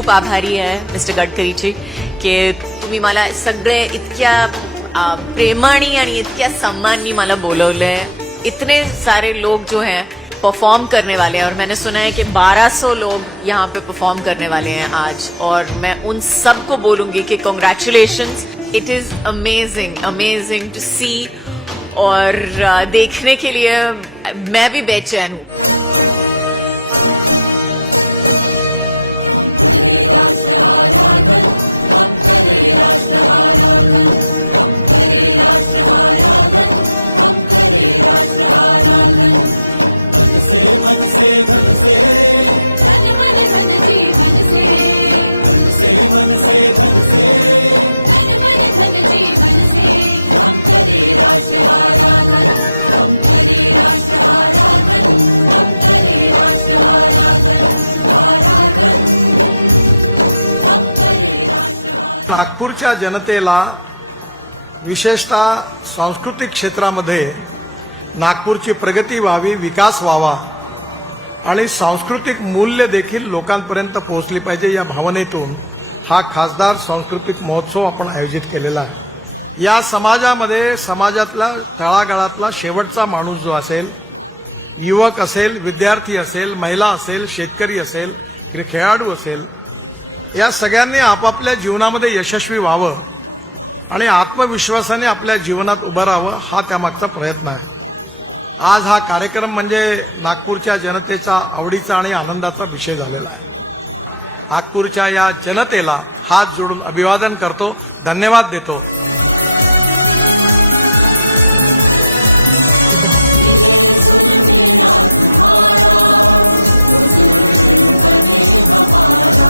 खूप आभारी आहे मिस्टर गडकरीची की तुम्ही मला सगळे इतक्या प्रेमाने आणि इतक्या सम्माननी मला बोलवलंय. इतने सारे लोग जो हैं परफॉर्म करने वाले हैं और मैंने सुना है कि 1200 लोग यहाँ पे परफॉर्म करने वाले हैं आज, और मैं उन सबको बोलूंगी कि congratulations. It is amazing amazing to see, और देखने के लिए मैं भी बेचैन हूँ. हम करे राष्ट्र आराधन, हम करे राष्ट्र आराधन, हम करे राष्ट्र आराधन, हम करे राष्ट्र आराधन. धन से मन से धन से धन मन धन जीवन से, धन से मन से धन से धन मन धन जीवन से. हम करे राष्ट्र आराधन, हम करे राष्ट्र आराधन, हम करे राष्ट्र आराधन, आराधन हम करे राष्ट्र आराधन. नागपूरच्या जनतेला विशेषतः सांस्कृतिक क्षेत्रामध्ये नागपूरची प्रगती व्हावी, विकास व्हावा आणि सांस्कृतिक मूल्य देखील लोकांपर्यंत पोहोचली पाहिजे या भावनेतून हा खासदार सांस्कृतिक महोत्सव आपण आयोजित केलेला आहे. या समाजामध्ये समाजातला तळागाळातला शेवटचा माणूस जो असेल, युवक असेल, विद्यार्थी असेल, महिला असेल, शेतकरी असेल, खेळाडू असेल, या सगळ्यांनी आपापल्या जीवनामध्ये यशस्वी व्हावं आणि आत्मविश्वासाने आपल्या जीवनात उभं राहावं हा त्यामागचा प्रयत्न आहे. आज हा कार्यक्रम म्हणजे नागपूरच्या जनतेचा आवडीचा आणि आनंदाचा विषय झालेला आहे. नागपूरच्या या जनतेला हात जोडून अभिवादन करतो, धन्यवाद देतो. हमारा